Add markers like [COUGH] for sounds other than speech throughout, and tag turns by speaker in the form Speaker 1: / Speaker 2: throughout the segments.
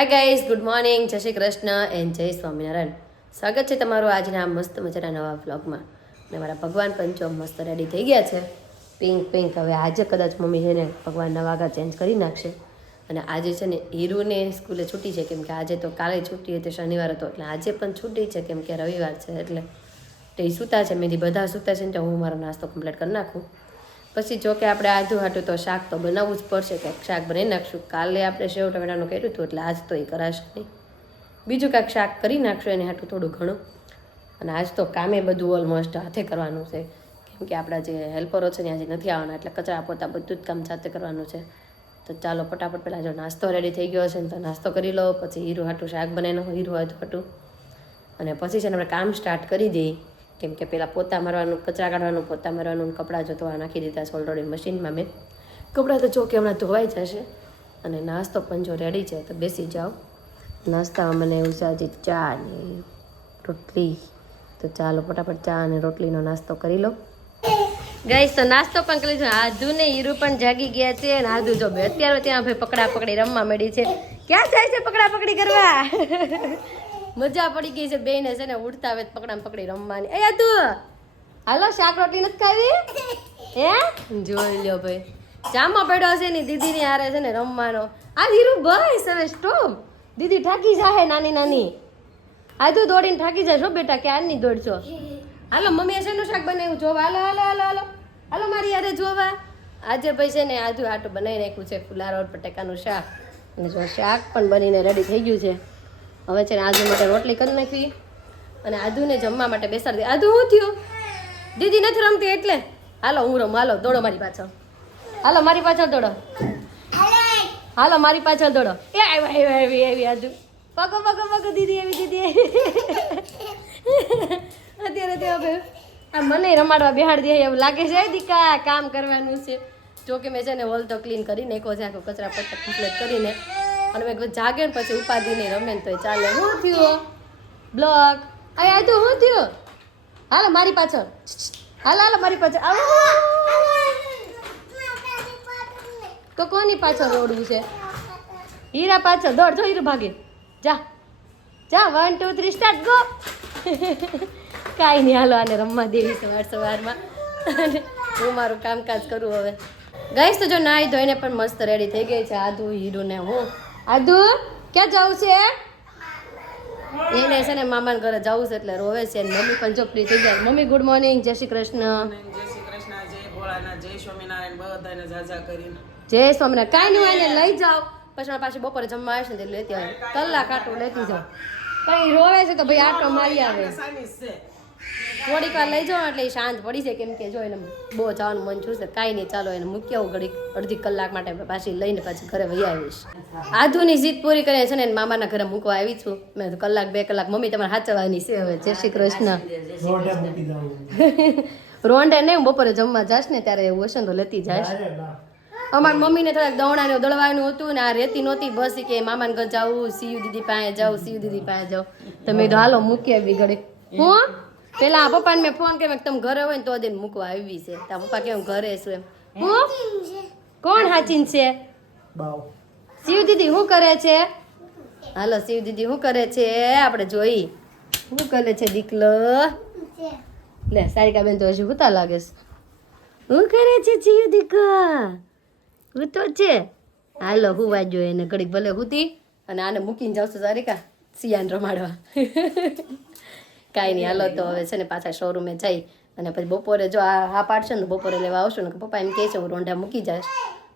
Speaker 1: Hi guys good morning જય Shri Krishna and જય સ્વામિનારાયણ. સ્વાગત છે તમારું આજના મસ્ત મજાના નવા વ્લોગમાં અને મારા ભગવાન પંચો મસ્ત રેડી થઈ ગયા છે. પિંક પિંક હવે આજે કદાચ મમ્મી છે ને ભગવાનના વાઘા ચેન્જ કરી નાખશે. અને આજે છે ને હીરુને સ્કૂલે છૂટી છે કેમ કે આજે તો કાલે છૂટી હતી, શનિવાર હતો. એટલે આજે પણ છૂટી છે કેમ કે રવિવાર છે એટલે તો સૂતા છે. મેં બધા સૂતા છે ને તો હું મારો નાસ્તો કમ્પ્લીટ કરી નાખું. પછી જો કે આપણે આધું હાટું તો શાક તો બનાવવું જ પડશે કંઈક શાક બનાવી નાખશું. કાલે આપણે સેવ ટમેટાનું કર્યું હતું એટલે આજ તો એ કરાશે નહીં. બીજું કાંઈક શાક કરી નાખશું, એને હાટું થોડું ઘણું. અને આજ તો કામે બધું ઓલમોસ્ટ હાથે કરવાનું છે. કેમ કે આપણા જે હેલ્પરો છે ને, આજે નથી આવવાના, એટલે કચરા પોતા બધું જ કામ જાતે કરવાનું છે. તો ચાલો ફટાફટ પહેલાં જો નાસ્તો રેડી થઈ ગયો છે ને, તો નાસ્તો કરી લો, પછી હીરું હાટું શાક બનાવીને, હીરું હાટું. અને પછી છે ને, આપણે કામ સ્ટાર્ટ કરી દઈએ. કેમ કે પહેલાં પોતા મારવાનું, કચરા કાઢવાનું, પોતા મારવાનું, કપડાં જોતવા નાખી દીધા છે ઓલરેડી મશીનમાં મેં કપડાં તો ચોકે હમણાં ધોવાઈ જશે. અને નાસ્તો પણ જો રેડી છે, તો બેસી જાઓ. નાસ્તામાં મને એવું સાજી ચા ને રોટલી. તો ચાલો ફટાફટ ચા અને રોટલીનો નાસ્તો કરી લો. ગઈશ તો નાસ્તો પણ કરી લીધો. આધુ ને હીરુ પણ જાગી ગયા છે અને આધુ જો અત્યારે ત્યાં ભાઈ પકડા પકડી રમવા મળી છે. ક્યાં જાય છે પકડા પકડી કરવા? મજા પડી ગઈ છે બેને છે ને ઉડતા આવે પકડામ પકડી રમવાની. એ તું, હાલો શાક રોટલી નથી ખાવી? હે? જોઈ લ્યો ભાઈ. ચામાં પડ્યો છે ની દીદીની હારે છે ને રમવાનો. આ ધીરુ ભાઈ, સવે સ્ટોપ. દીદી ઠાકી જાહે નાની નાની. આધુ દોડીને ઠાકી છો બેટા આની દોડશો હાલો, મમ્મીએ શેનું શાક બનાવ્યું? જોવા, હાલો હાલો હાલો હાલો. હાલો, મારી યારે જોવા. આજે ભાઈ છે ને આજુ આટું બનાવી નાખ્યું છે ફુલારો બટેકાનું શાક. અને જો શાક પણ બનીને રેડી થઈ ગયું છે. હવે છે ને આદુ માટે રોટલી કરી નાખી અને આદુને જમવા માટે બેસાડી આદુ હું થયું? દીદી નથી રમતી એટલે? હાલો હું રમ. હાલો, દોડો મારી પાછળ. હાલો, મારી પાછળ દોડો. હાલો, મારી પાછળ દોડો. એ આવ્યા આવ્યા આવી આવી આદુ. પગો પગો પગો દીદી એવી દીદી અત્યારે તે હવે આ મને રમાડવા બેહાડી દે એવું લાગે છે. દીકા કામ કરવાનું છે. જો કે મેં છે ને હોલ તો ક્લીન કરી નાખ્યો છે. આખો કચરા પત્તા કમ્પ્લીટ કરીને. અને મેં જાગે ને પછી ઉપાધિ નહીં રમે ને તો ચાલે. શું થયું બ્લોક. આ આ તો શું થયું? હાલો, મારી પાછળ. હાલો હાલો, મારી પાછળ. આવો. તો કોની પાછળ દોડવું છે? હીરા પાછળ. દોડ, જો હીરો ભાગે. જા. જા one two three start go કાંઈ નહીં, હાલો, આને રમવા દેવી સવાર સવારમાં. અને હું મારું કામકાજ કરું હવે. ગઈશ તો જો નાહી ધોઈને પણ મસ્ત રેડી થઈ ગઈ છે. આધુ હીરો ને હું. આદુ ક્યાં જવું છે? એને છે ને મામા ઘરે જવું છે એટલે રોવે છે મમ્મી પણ જો ફ્રી થઈ જાય. મમ્મી ગુડ મોર્નિંગ જય શ્રી કૃષ્ણ.
Speaker 2: જય શ્રી કૃષ્ણ જય ભોળાનાથ જય સ્વામિનારાયણ બધાને જાજા કરીને.
Speaker 1: જય સ્વામિનારાયણ. કાંઈ નહીં એને લઈ જાઓ. પછી પાછી બપોરે જમવા આવશે ને એટલે લેતી આવે. કલાક આટલું લેતી જાઓ. કઈ રોવે છે તો ભાઈ આટો મારી આવે.
Speaker 2: છે.
Speaker 1: થોડીક વાર લઈ જાઓ એટલે શાંત પડી જાય. કેમ કે જો એને બહુ જવાનું મન છું છે કાંઈ નહીં ચાલો એને મૂકી આવું ઘડીક અડધી કલાક માટે પાછી લઈને પાછી ઘરે વહી આવીશ. આધુની જીત પૂરી કરે છે ને મામાના ઘરે મૂકવા આવી છું. મેં કલાક બે કલાક મમ્મી તમારે હાચવાની છે હવે. જય શ્રી કૃષ્ણ. રોંડે નહીં બપોરે જમવા જાશ ને ત્યારે એવું હશે તો લેતી જાશ. અમારી મમ્મીને થોડાક દવણાને દળવાનું હતું ને આ રેતી નહોતી બસ કે મામાને ઘર જાવું સીયુ દીદી પાસે જાઉં સીયુ દીદી પાસે જાઉં. તો મેં કીધું હાલો મૂકી આવી ઘડી હું? પેલા આ પપ્પાને મેં ફોન કર્યો કે તમે ઘરે હોય ને તો દઈને મૂકવા આવી છે. તારા પપ્પા કેમ ઘરે છું એમ. હું? કોણ હાચીન છે? શિવ દીદી શું કરે છે? હાલો શિવ દીદી શું કરે છે? આપણે જોઈ. શું કરે છે દીકલો? લે સારિકા બેન તો હજી હુતા લાગે છે. શું કરે છે શિવ દીકા હું તો છે. હાલો હું જો એને ઘડીક ભલે હુતી અને આને મૂકીને જાવ છું સારિકા સિયાન રમાડવા. કાંઈ નહીં હાલો તો હવે છે ને પાછા શોરૂમે જઈ અને પછી બપોરે જો આ હા પાડશે ને બપોરે લેવા આવશું ને કે પપ્પા એમ કહે છે હું રોંઢા મૂકી જઈશ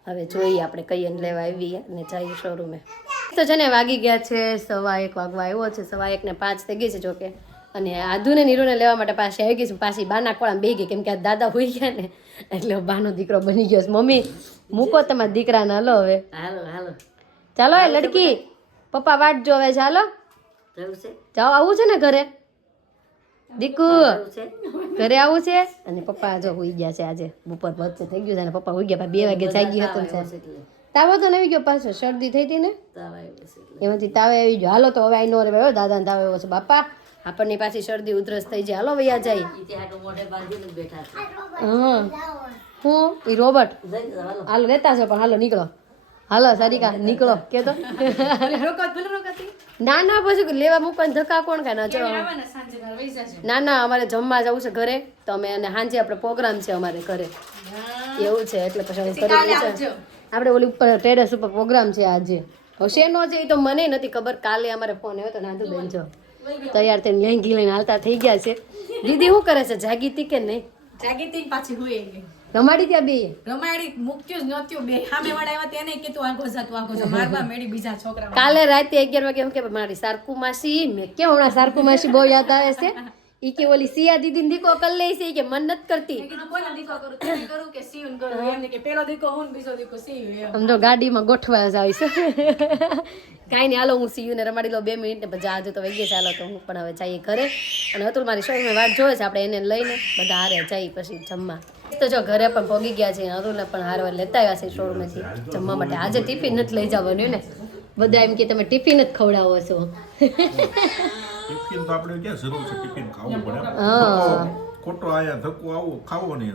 Speaker 1: હવે જોઈએ આપણે કહીએ ને લેવા આવીએ અને જઈએ શોરૂમે તો છે ને વાગી ગયા છે સવા એક વાગવા આવ્યો છે સવા એક ને પાંચ થઈ ગઈ છે જોકે અને આધુને નીરુને લેવા માટે પાછી આવી ગઈ છું પાછી બાના કોળામાં બે ગઈ કેમ કે આ દાદા હોઈ ગયા ને એટલે બાનો દીકરો બની ગયો છે. મમ્મી મૂકો તમારા દીકરાને હલો હવે.
Speaker 3: હાલો હાલો.
Speaker 1: ચાલો એ લડકી પપ્પા વાટ જોવે
Speaker 3: ચાલો
Speaker 1: જાઓ આવું છે ને ઘરે? દીકુ ઘરે આવું છે? અને પપ્પા જો હોઈ ગયા છે આજે. બપોર વચ્ચે થઈ ગયું છે અને પપ્પા હોઈ ગયા બે વાગે જાગી હતો તાવો તો આવી ગયો પાછો શરદી થઈ હતી ને?
Speaker 3: તાવ આવ્યો છે એટલે.
Speaker 1: એમાંથી તાવે આવી ગયો. હાલો તો હવે આઈ નો રે દાદાને તાવ આવ્યો છે. બાપા આપણને પાછી શરદી ઉધરસ થઈ જાય. હાલો વૈયા જાય.
Speaker 3: છે.
Speaker 1: હા. હું? એ રોબર્ટ.
Speaker 3: હાલો.
Speaker 1: લેતા છો પણ હાલો નીકળો. હાલો સારિકા નીકળો. કે તો. ના ના પછી લેવા મૂકવા ધક્કા કોણ ખાય? ના જવા ના ના અમારે જમવા જવું છે ઘરે. તો અમે અને સાંજે આપણે પ્રોગ્રામ છે અમારે ઘરે. એવું છે એટલે પછી આપણે ઓલી ઉપર ટેરેસ ઉપર પ્રોગ્રામ છે આજે. હવે શેનો છે એ તો મને નથી ખબર. કાલે અમારે ફોન આવ્યો તો નાદુ બેન જો. તૈયાર થઈને લેંગી લઈને હાલતા થઈ ગયા છે. દીદી શું કરે છે? જાગી તી કે નહીં?
Speaker 4: જાગીતી પાછી ગઈ.
Speaker 1: રમાડી ત્યાં બે.
Speaker 4: રમાડી મૂક્યું જ નહોતું બે સામે વાળા આવ્યા તેને કીધું આગો જા તું આગો જા. મારવા મેડી બીજા છોકરા
Speaker 1: કાલે રાતે અગિયાર વાગે એમ કે મારી સારકુ માસી મેં કે હમણાં સારકુ માસી બહુ યાદ આવે છે. ઈ કે ઓલી સિયા દીદી દીકો કલ લઈ છે. કે મન નત કરતી.
Speaker 4: કીધું દીકો કરું કરું કે સીવન કરું? એમને કે પેલો દીકો હું ને બીજો દીકો સીવ એમ.
Speaker 1: આમ ગાડીમાં ગોઠવા જાય છે. કાંઈ નહીં હાલો હું સીયું ને રમાડી લો બે મિનિટ ને પછી આજે તો વહી ગયા હાલો તો હું પણ હવે જઈએ ઘરે. અને અતુલ મારી શોરૂમે વાટ જોવે છે આપણે એને લઈને બધા હારે જઈએ પછી જમવા. તો જો ઘરે પણ ભોગી ગયા છે અતુલને પણ હારવાર લેતા આવ્યા છે શોરૂમેથી. જમવા માટે આજે ટિફિન નથી લઈ જવાનું ને. બધા એમ કે તમે ટિફિન જ ખવડાવો છો.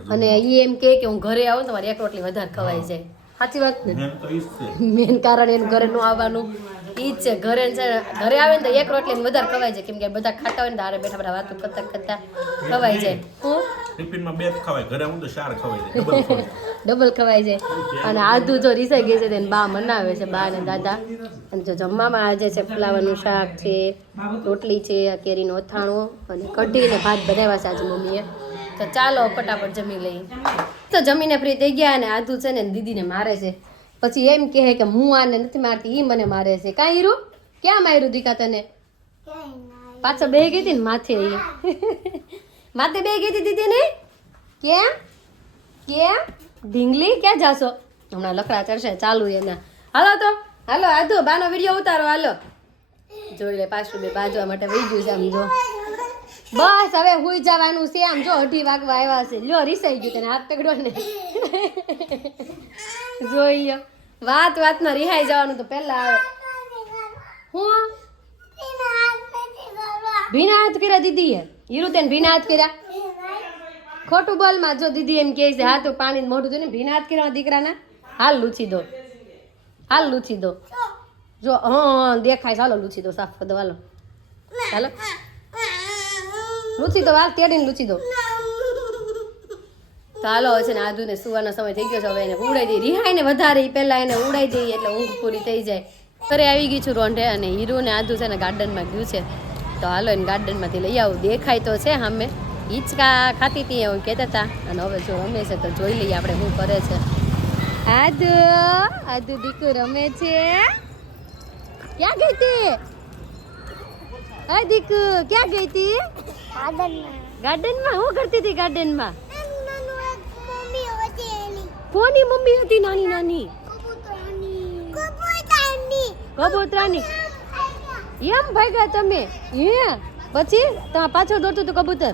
Speaker 1: અને ઈ એમ કે કે હું ઘરે આવું તો તમારે એક રોટલી વધારે ખવાઈ જાય. સાચી વાત ને?
Speaker 5: મેન છે.
Speaker 1: કારણ એનું ઘરે નું આવવાનું. ઈ જ છે. ઘરે છે ઘરે આવે ને તો એક રોટલી વધારે ખવાય જાય કેમ કે બધા ખાતા હોય ને તો હારે બેઠા બેઠા વાતો કરતા કરતા ખવાઈ જાય હું?
Speaker 5: ટિફિનમાં બે ખવાય. ઘરે હું તો ચાર ખવાય છે. ડબલ ખવાય
Speaker 1: જાય [LAUGHS] અને આધું જો રીસાઈ ગઈ છે તેને બા મનાવે છે બા ને દાદા. અને જો જમવામાં આજે છે ફુલાવાનું શાક છે રોટલી છે કેરીનું અથાણું અને કઢી ને ભાત બનાવ્યા છે આજે મમ્મીએ. તો ચાલો ફટાફટ જમી લઈએ. તો જમીને ફ્રી થઈ ગયા અને આધુ છે ને દીદીને મારે છે. પછી એમ કહે કે હું આને નથી મારતી, ઈ મને મારે છે. કાંઈ હીરું? ક્યાં માર્યું દીકા તને? પાછો બે ગઈ હતી ને માથે [LAUGHS] માથે બે ગઈ હતી દીદીને કેમ? કેમ? ઢીંગલી? ક્યાં જાશો? હમણાં લકડા ચડશે, ચાલુ એના. હાલો તો, હાલો આધો બાનો વીડિયો ઉતારો, હાલો. જોઈ લે પાછું બે બાજવા માટે વહી ગયું છે આમ જો. બસ, હવે હુઈ જવાનું છે. આમ જો અઢી વાગવા આવ્યા છે. લ્યો, રીસાઈ ગયું તને, હાથ પકડો ને. જોઈ લ્યો વાત વાતમાં રિહાઈ જવાનું તો પહેલા આવે. હું? ભીના હાથ કર્યા દીદીએ? હીરુ તેને ભીના હાથ કર્યા? ખોટું બોલમાં જો દીદી એમ કહે છે હા પાણી મોઢું જોઈને ભીના હાથ કરવા દીકરાના? હાલ લૂછી દો. હાલ લૂછી દો. જો, હા દેખાય ચાલો લૂછી દો, સાફ કરી હાલો. ચાલો. લૂછી દો, હાલ તેડીને લૂચી દો. તો હાલો છે ને આદુને સુવાનો સમય થઈ ગયો છે, હવે એને ઉડાઈ દઈએ. રિહાઈને વધારે પહેલાં એને ઉડાઈ દઈએ, એટલે ઊંઘ પૂરી થઈ જાય. ઘરે આવી ગઈ છું રોંઢે અને હીરો ને આદુ છે ને ગાર્ડનમાં ગયું છે. તો હાલો, એને ગાર્ડનમાંથી લઈ આવું. દેખાય તો છે સામે. હિંચકા ખાતી હતી, એવું કહેતા હતા. અને હવે જો રમે છે, તો જોઈ લઈએ આપણે શું કરે છે. આદુ આદુ દીકુ રમે છે. ક્યાં ગઈ હતી હા દીકુ ક્યાં ગઈ હતી ગાર્ડનમાં. શું કરતી હતી ગાર્ડનમાં? કોની મમ્મી હતી નાની નાની? કબૂતરાની. એમ ભાગ્યા તમે? હે? પછી? તમારા પાછળ દોડતું હતું કબૂતર?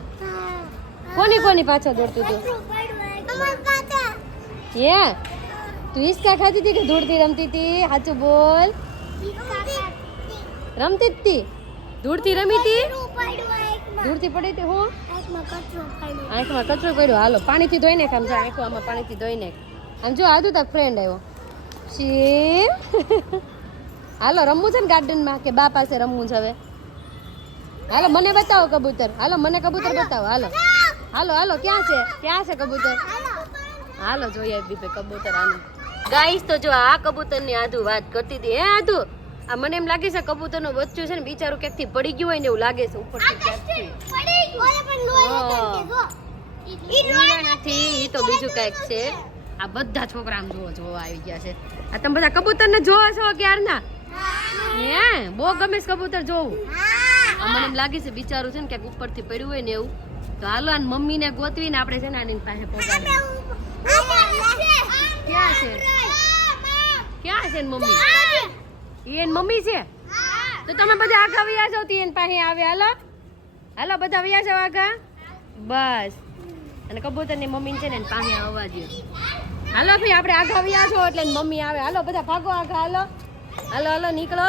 Speaker 1: કોની કોની પાછળ દોડતું હતું? હે? તું ઈસકા ખાતી હતી કે ધૂળથી રમતી હતી? સાચું બોલ. રમતી હતી ધૂળથી રમી હતી ધૂળથી પડી હતી હું? આંખમાં કચરો પડ્યો. હાલો પાણીથી ધોઈ નાખ આમ જો આંખો આમાં પાણીથી ધોઈ નાખ આમ જો આજુ તાર ફ્રેન્ડ આવ્યો. શિવ હાલો રમવું છે ને ગાર્ડનમાં કે બા પાસે રમવું છે હવે? હાલો મને બતાવો કબૂતર. હાલો મને કબૂતર બતાવો. હાલો. હાલો હાલો ક્યાં છે? ક્યાં છે કબૂતર? હાલો. જોઈએ દીપે કબૂતર આનું. ગાઈસ તો જો આ કબૂતરની આધુ વાત કરતી હતી. હે આધુ આ મને એમ લાગે છે કબૂતરનું બચ્ચું છે ને બિચારું ક્યાંકથી પડી ગયું હોય ને એવું લાગે છે ઉપરથી ક્યાંકથી. નથી એ તો બીજું કંઈક છે. આ બધા છોકરા આમ જોવો જોવા આવી ગયા છે. આ તમે બધા કબૂતર ને જોવો છો ક્યારના? હે. બહુ ગમે છે કબૂતર જોવું. મને એમ લાગે છે બિચારું છે ને ક્યાંક ઉપરથી પડ્યું હોય ને એવું. તો હાલો આને મમ્મીને ગોતવીને આપણે છે ને આની પાસે પહોંચાડીએ ક્યાં છે? ક્યાં છે ને મમ્મી? એની મમ્મી છે? તો તમે બધા આગા વ્યા છો તી એન પાસે આવે. હાલો? હાલો, બધા વ્યા છો આગા બસ. અને કબૂતરની મમ્મી છે ને એની પાસે આવવા દે હાલો ભાઈ, આપણે આગા વ્યા છો એટલે મમ્મી આવે. હાલો, બધા ભાગો આગા હાલો? હાલો હાલો, નીકળો.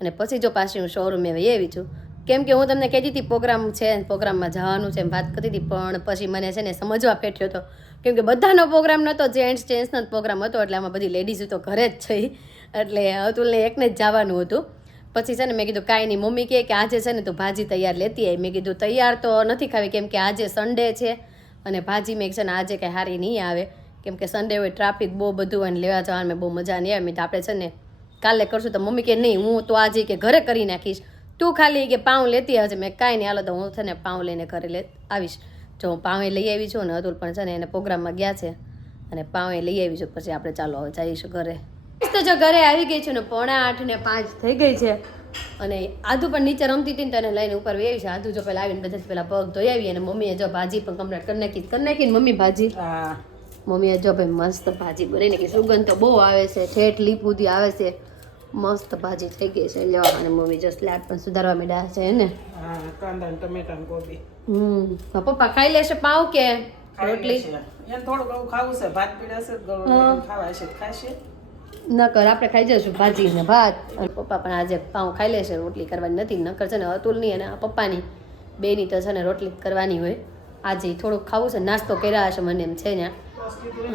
Speaker 1: અને પછી જો પાછી હું શોરૂમે એવી છું. કેમ કે હું તમને કહેતી હતી પ્રોગ્રામ છે પ્રોગ્રામમાં જવાનું છે એમ વાત કરતી હતી, પણ પછી મને છે ને સમજવા પેઠ્યો હતો. કેમ કે બધાનો પ્રોગ્રામ નહોતો જેન્ટ્સ જેન્ટ્સનો જ પ્રોગ્રામ હતો, એટલે આમાં બધી લેડીઝ તો ઘરે જ છે. એટલે અતુલને એકને જ જવાનું હતું. પછી છે ને મેં કીધું, કાંઈ નહીં, મમ્મી કહે કે આજે છે ને તું ભાજી તૈયાર લેતી આવી મેં કીધું, તૈયાર તો નથી ખાવી, કેમ કે આજે સન્ડે છે અને ભાજી મેં છે ને આજે કંઈ સારી નહીં આવે. કેમ કે સન્ડે હોય ટ્રાફિક બહુ બધું હોય ને લેવા મેં બહુ મજા નહીં આવે. તો આપણે છે ને કાલે કરશું. તો મમ્મી કે નહીં, હું તો આજે કે ઘરે કરી નાખીશ. તું ખાલી કે પાઉં લેતી હશે મેં કાંઈ નહીં, હાલો તો હું છે ને પાઉં લઈને ઘરે લે આવીશ. જો હું પાઉં લઈ આવી છું ને અતુલ પણ છે ને એને પ્રોગ્રામમાં ગયા છે. અને પાઉં લઈ આવી છું. પછી આપણે ચાલો હવે જઈશું ઘરે. તો જો ઘરે આવી ગઈ છું ને પોણા આઠ ને પાંચ થઈ ગઈ છે. અને આદુ પણ નીચે રમતી હતી ને તને લઈને ઉપર વેવી છે. આદુ જો પેલા આવીને બધા પેલા પગ ધોઈ આવી અને મમ્મીએ જો ભાજી પણ કમ્પ્લીટ કરી નાખી કરી નાખી ને મમ્મી ભાજી.
Speaker 2: હા.
Speaker 1: મમ્મીએ જો ભાઈ મસ્ત ભાજી બની નાખી સુગંધ તો બહુ આવે છે. ઠેઠ લીપ સુધી આવે છે. મસ્ત ભાજી થઈ ગઈ છે. લ્યો અને મમ્મી જો સ્લાડ પણ સુધારવા માંડ્યા છે ને?
Speaker 2: કાંદા ટમેટા કોબી.
Speaker 1: હમ. પપ્પા ખાઈ લેશે પાવ કે રોટલી?
Speaker 2: એમ થોડું ઘણું ખાવું છે. ભાત પીડાશે ખાવા છે ખાશે?
Speaker 1: નકર આપણે ખાઈ જઈશું ભાજી ને ભાત. અને પપ્પા પણ આજે પાઉં ખાઈ લેશે રોટલી કરવાની નથી, નકર છે ને અતુલની અને પપ્પાની બેની તો છે ને રોટલી કરવાની હોય. આજે થોડુંક ખાવું છે, નાસ્તો કર્યા હશે મને એમ છે ને.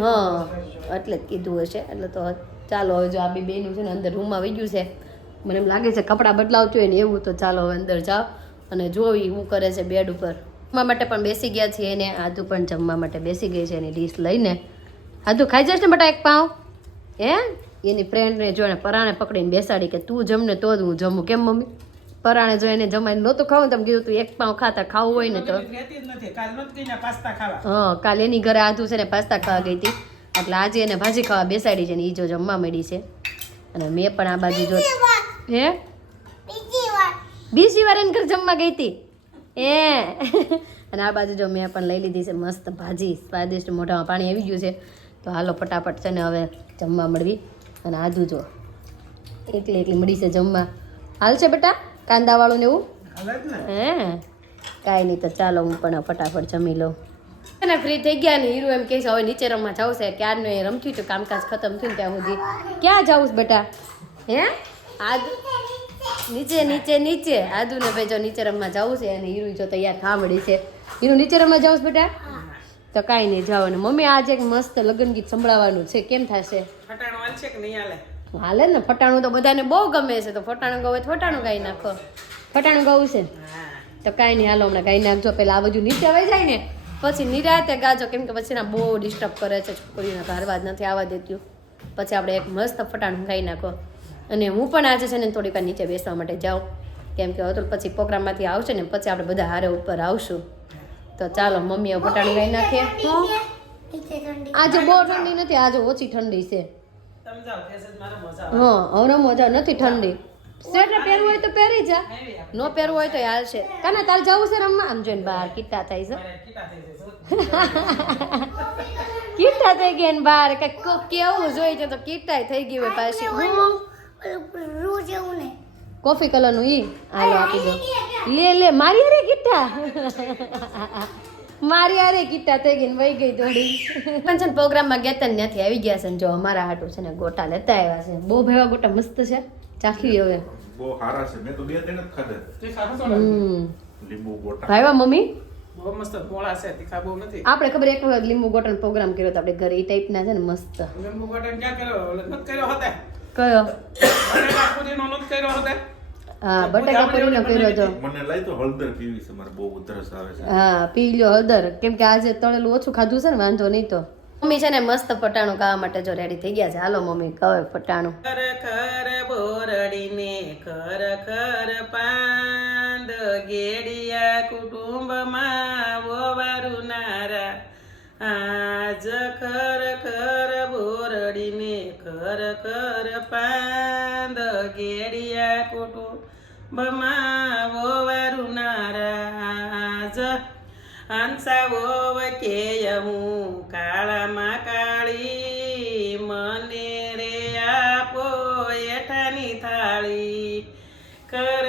Speaker 1: હા, એટલે જ કીધું હશે. એટલે તો ચાલો હવે જો આ બી બેનું છે ને અંદર રૂમમાં વહી ગયું છે. મને એમ લાગે છે કપડાં બદલાવતું હોય ને એવું, તો ચાલો હવે અંદર જાઓ. અને જોવી શું કરે છે બેડ ઉપર. જમવા માટે પણ બેસી ગયા છીએ ને, આદુ પણ જમવા માટે બેસી ગઈ છે એની ડીશ લઈને. આદુ ખાઈ જશે ને બટા એક પાઉં? હે? એની ફ્રેન્ડને જોઈને પરાણે પકડીને બેસાડી કે તું જમને તો જ હું જમું. કેમ મમ્મી? પરાણે જો એને જમાઈને નહોતું ખાવું તમે કીધું તું એક પાઉં ખાતા ખાવું હોય ને તો. હા કાલે એની ઘરે આધું છે ને પાસ્તા ખાવા ગઈ હતી. એટલે આજે એને ભાજી ખાવા બેસાડી છે ને એ જો જમવા મળી છે. અને મેં પણ આ બાજુ જો હે? બીજી વાર. એને ઘરે જમવા ગઈ હતી? એ અને આ બાજુ જો મેં પણ લઈ લીધી છે મસ્ત ભાજી. સ્વાદિષ્ટ મોઢામાં પાણી આવી ગયું છે. તો હાલો ફટાફટ છે ને હવે જમવા મળવી. અને આદુ જો. એકલી એકલી મળી છે જમવા. હાલ છે બેટા? કાંદાવાળું ને એવું? હે? કાંઈ નહીં તો ચાલો હું પણ ફટાફટ જમી લઉં. અને ફ્રી થઈ ગયા ને હીરો એમ કહે છે હવે નીચે રમવા જવું છે. ક્યારનું એ રમતું હતું કામકાજ ખતમ થયું ત્યાં સુધી. ક્યાં જાવું છું બેટા? હે? આદુ? નીચે નીચે નીચે. આદુ ને ભાઈ જો નીચે રમવા જવું છે અને હીરુ જો તૈયાર થવા મળી છે. હીરુ નીચે રમવા જાવું છે બેટા? તો કાંઈ નહીં જાઓ ને. મમ્મી આજે એક મસ્ત લગ્ન ગીત સંભળાવવાનું છે. કેમ થશે?
Speaker 2: ફટાણું હાલશે કે નહીં હાલે?
Speaker 1: હાલે ને. ફટાણું તો બધાને બહુ ગમે છે. તો ફટાણું ગવે ફટાણું ગાઈ નાખો. ફટાણું ગવું છે તો કાંઈ નહીં હાલો હમણાં ગાઈ નાખજો. પેલા આ બધું નીચે આવી જાય ને પછી નિરાતે ગાજો. કેમ કે પછી ના બહુ ડિસ્ટર્બ કરે છે. છોકરીને ભારવા જ નથી આવવા દેતું. પછી આપણે એક મસ્ત ફટાણું ગાઈ નાખો. અને હું પણ આજે છે ને થોડીક નીચે બેસવા માટે જાઉં. કેમ કે અતુલ પછી પ્રોગ્રામમાંથી આવશે ને પછી આપણે બધા હારે ઉપર આવશું. તો ચાલો મમ્મી હવે ફટાણું ગાઈ નાખીએ આજે બહુ ઠંડી નથી આજે ઓછી ઠંડી છે. હા હવે મજા નથી ઠંડી. સ્વેટર પહેરવું હોય તો પહેરી જા. ન પહેરવું હોય તો હાલશે કાને તારે જવું છે રમવા? આમ જોઈને બહાર કિટા થાય છે.
Speaker 2: કીટા થઈ જશે [LAUGHS]
Speaker 1: ગયા ને બહાર. કંઈક કેવું જોઈ છે તો કિટ્ટા થઈ ગયું હોય પાછી. હું. કોફી કલરનું ઈ? હાલો આપી દો. લે લે મારી અરે કિટ્ટા મારી અરે કિટ્ટા થઈ ગઈ ને વહી ગઈ થોડી પણ છે ને પ્રોગ્રામમાં ગયા તા ત્યાંથી આવી ગયા છે ને જો અમારા હાટું છે ને ગોટા લેતા આવ્યા છે. બહુ ભેવા ગોટા મસ્ત છે. ચાખી હવે.
Speaker 5: બહુ સારા છે. મેં તો બે ત્રણ જ ખાધા. લીંબુ ગોટા.
Speaker 1: ભાઈવા મમ્મી? આપણે ખબર એક વખત લીંબુ ગોટાનો પ્રોગ્રામ કર્યો તો આપણે ઘરે એ ટાઈપના છે ને મસ્ત.
Speaker 2: લીંબુ ગોટન ક્યાં કર્યો? કર્યો હતા?
Speaker 1: કયો? હા બટાકા પૂરીનો કર્યો હતો.
Speaker 5: મને લઈ તો હળદર પીવી છે મારે બહુ ઉધરસ આવે છે.
Speaker 1: હા પી લ્યો હળદર. કેમ કે આજે તળેલું ઓછું ખાધું છે ને વાંધો નહીં તો. મમ્મી છે ને મસ્ત ફટાણું ખાવા માટે જો રેડી થઈ ગયા છે. હાલો મમ્મી કહે પટાણું.
Speaker 2: ખર ખર બોરડીને ખર ખર પાંદ ગેડિયા કુટુંબમાં વવારુનારા નારા. ખર ખર કર પાંદ ગેડિયા કુટુંબમાં વારું નારાજ. હંસાવો કે હું કાળામાં કાળી. મને રે આપો એઠાની થાળી. ખર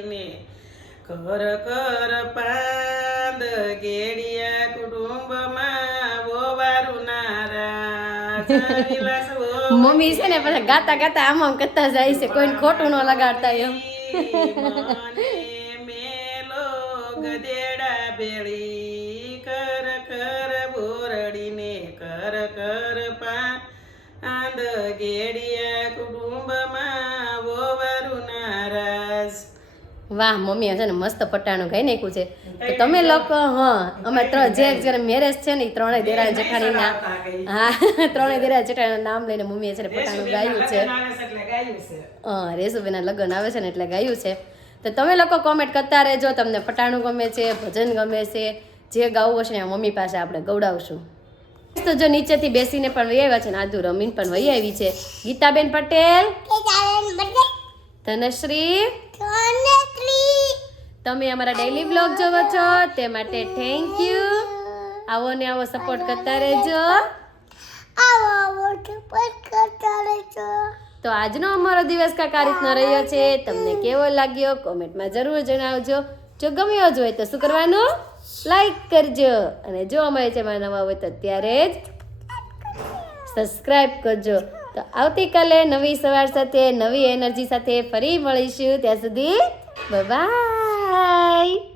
Speaker 2: બોરડીને કર કર પાંદ ગેડિયા કુટુંબમાં નારા વિલાસ
Speaker 1: મમ્મી છે ને પછી ગાતા ગાતા આમ આમ કરતા જાય છે કોઈને ખોટું ન લગાડતા એમ.
Speaker 2: મેલો ગધેડા બેડી
Speaker 1: વાહ મમ્મી છે ને મસ્ત પટાણું ગાઈ નાખ્યું છે. તો તમે લોકો હા અમે ત્રણ જે જ્યારે મેરેજ છે ને એ [LAUGHS] ત્રણેય દેરા જેઠાણીના હા ત્રણેય દેરા જેઠાણી નામ લઈને મમ્મીએ છે ને પટાણું ગાયું છે. હા રેસુબેના લગ્ન આવે છે ને એટલે ગાયું છે. તો તમે લોકો કોમેન્ટ કરતા રહેજો તમને પટાણું ગમે છે ભજન ગમે છે જે ગાવું હશે ને મમ્મી પાસે આપણે ગવડાવશું તો જો નીચેથી બેસીને પણ વહી આવ્યા છે ને આજુ રમીન પણ વહી આવી છે. ગીતાબેન પટેલ ધનશ્રી તમે અમારા ડેઈલી બ્લોગ જોવો છો તે માટે થેન્ક યુ આવો ને આવો સપોર્ટ કરતા રહેજો. તો આજનો અમારો દિવસ કાકા રીતનો રહ્યો છે. તમને કેવો લાગ્યો કોમેન્ટમાં જરૂર જણાવજો. જો ગમ્યો જ હોય તો શું કરવાનું? લાઈક કરજો. અને જો અમારી ચેનલ નવા હોય તો ત્યારે જ સબસ્ક્રાઈબ કરજો. તો આવતીકાલે નવી સવાર સાથે નવી એનર્જી સાથે ફરી મળીશું. ત્યાં સુધી Bye bye.